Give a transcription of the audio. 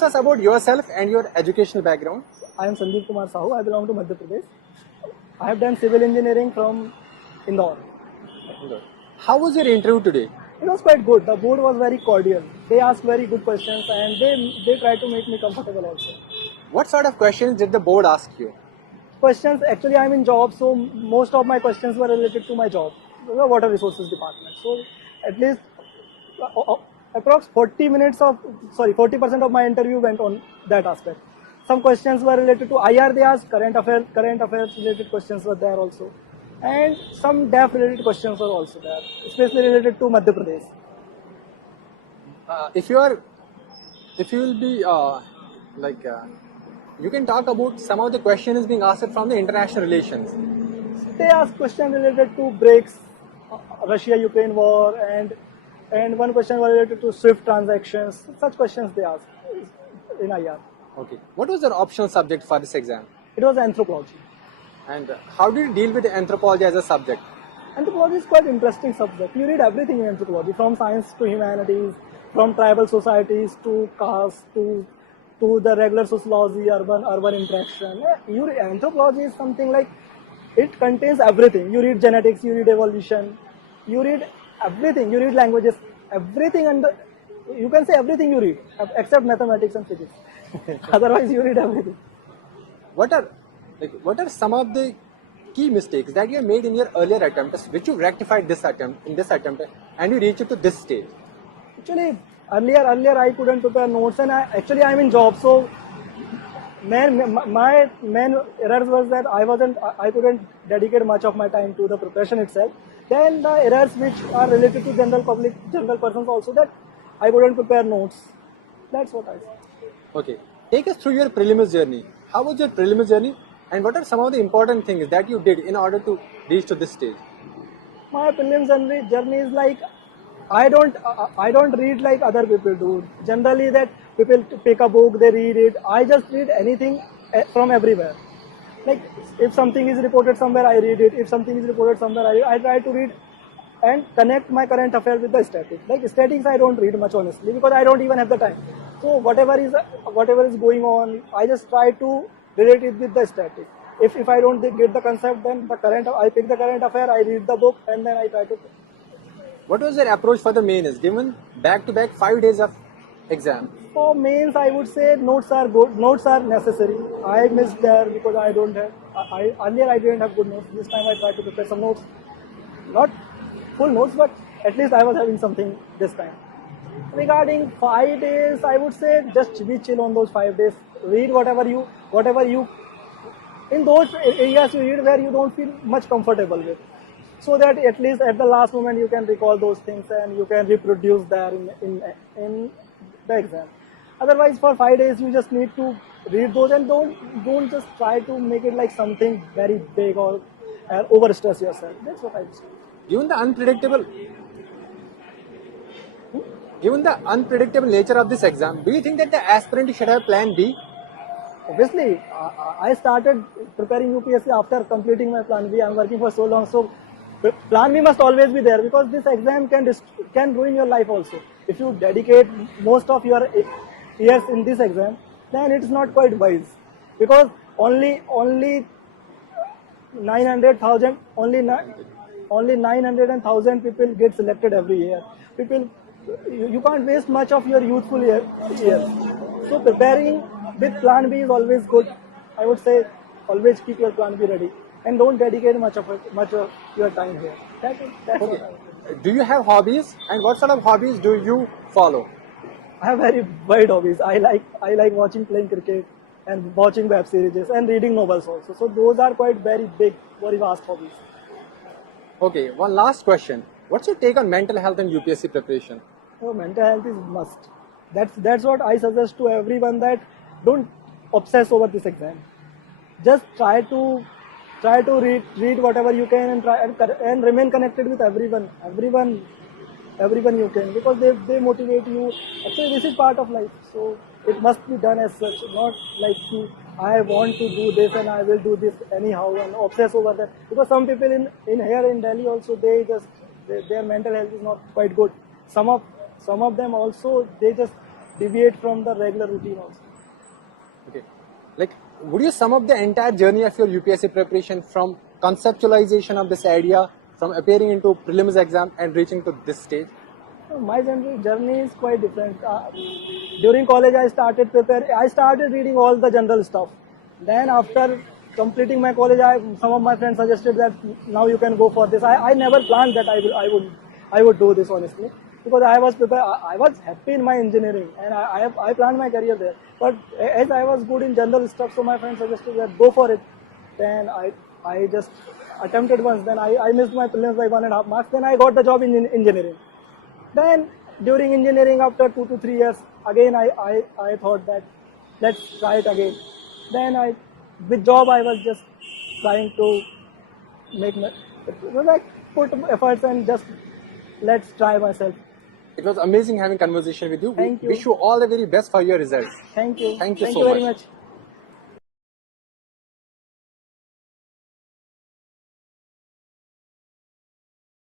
introduce us about yourself and your educational background? I am Sandeep Kumar Sahu. I belong to Madhya Pradesh. I have done civil engineering from Indore. How was your interview today? It was quite good. The board was very cordial. They asked very good questions and they tried to make me comfortable also. What sort of questions did the board ask you? Questions, actually I'm in job, so most of my questions were related to my job, the water resources department. So at least approx 40% of my interview went on that aspect. Some questions were related to IR they asked, current affairs related questions were there also. And some DAF related questions were also there, especially related to Madhya Pradesh. If you will be you can talk about some of the questions being asked from the international relations. They asked questions related to BRICS, Russia-Ukraine war, and one question was related to SWIFT transactions. Such questions they asked in IR. Okay. What was your optional subject for this exam? It was anthropology. And how did you deal with anthropology as a subject? Anthropology is quite interesting subject. You read everything in anthropology, from science to humanities, from tribal societies to caste to the regular sociology, urban interaction. Anthropology is something like, it contains everything. You read genetics, you read evolution, you read everything, you read languages, everything under, you can say everything you read, except mathematics and physics. Otherwise you read everything. What are some of the key mistakes that you made in your earlier attempts, which you rectified in this attempt, and you reached to this stage? Actually, earlier I couldn't prepare notes, and I'm in job, so my main errors was that I couldn't dedicate much of my time to the preparation itself. Then the errors which are related to general persons also, that I couldn't prepare notes. That's what I said. Okay, take us through your prelims journey. How was your prelims journey, and what are some of the important things that you did in order to reach to this stage? My prelims journey is like, I don't read like other people do. Generally, that people pick a book, they read it. I just read anything from everywhere. Like if something is reported somewhere, I read it. If something is reported somewhere, I try to read and connect my current affair with the statics. Like statics, I don't read much honestly because I don't even have the time. So whatever is going on, I just try to relate it with the static. If I don't get the concept, then I pick the current affair, I read the book, and then I try to. What was your approach for the mains, given back-to-back 5 days of exam? For mains, I would say notes are good. Notes are necessary. I missed there because I don't have. Earlier I didn't have good notes. This time I tried to prepare some notes, not full notes, but at least I was having something this time. Regarding 5 days, I would say just be chill on those 5 days. Read whatever you in those areas you read where you don't feel much comfortable with, so that at least at the last moment you can recall those things and you can reproduce there in the exam. Otherwise, for 5 days you just need to read those and don't just try to make it like something very big or overstress yourself. That's what I would say. Given the unpredictable nature of this exam, do you think that the aspirant should have plan B? Obviously, I started preparing UPSC after completing my plan B. I'm working for so long, so plan B must always be there because this exam can ruin your life also. If you dedicate most of your years in this exam, then it's not quite wise because only 900,000 people get selected every year. You can't waste much of your youthful years. So preparing with plan B is always good. I would say always keep your plan B ready and don't dedicate much of your time here. That's okay. Do you have hobbies, and what sort of hobbies do you follow? I have very wide hobbies. I like watching, playing cricket, and watching web series and reading novels also. So those are quite very big, very vast hobbies. Okay, one last question. What's your take on mental health and UPSC preparation? Mental health is must. That's what I suggest to everyone, that don't obsess over this exam. Just try to read whatever you can and remain connected with everyone you can, because they motivate you. Actually, this is part of life, so it must be done as such, not like I want to do this and I will do this anyhow and obsess over that. Because some people in here in Delhi also, their mental health is not quite good. Some of them also, they deviate from the regular routine also. Okay. Like, would you sum up the entire journey of your UPSC preparation from conceptualization of this idea, from appearing into prelims exam and reaching to this stage? My journey is quite different. During college, I started reading all the general stuff. Then after completing my college, some of my friends suggested that now you can go for this. I never planned that I would do this, honestly, because I was prepared. I was happy in my engineering, and I planned my career there. But as I was good in general stuff, so my friends suggested that go for it. Then I just attempted once. Then I missed my prelims by 1.5 marks. Then I got the job in engineering. Then during engineering, after 2 to 3 years, again I thought that let's try it again. Then with job I was just trying to put efforts and just let's try myself. It was amazing having conversation with you. Thank you. Wish you all the very best for your results. Thank you. Thank you Thank so you very much. much.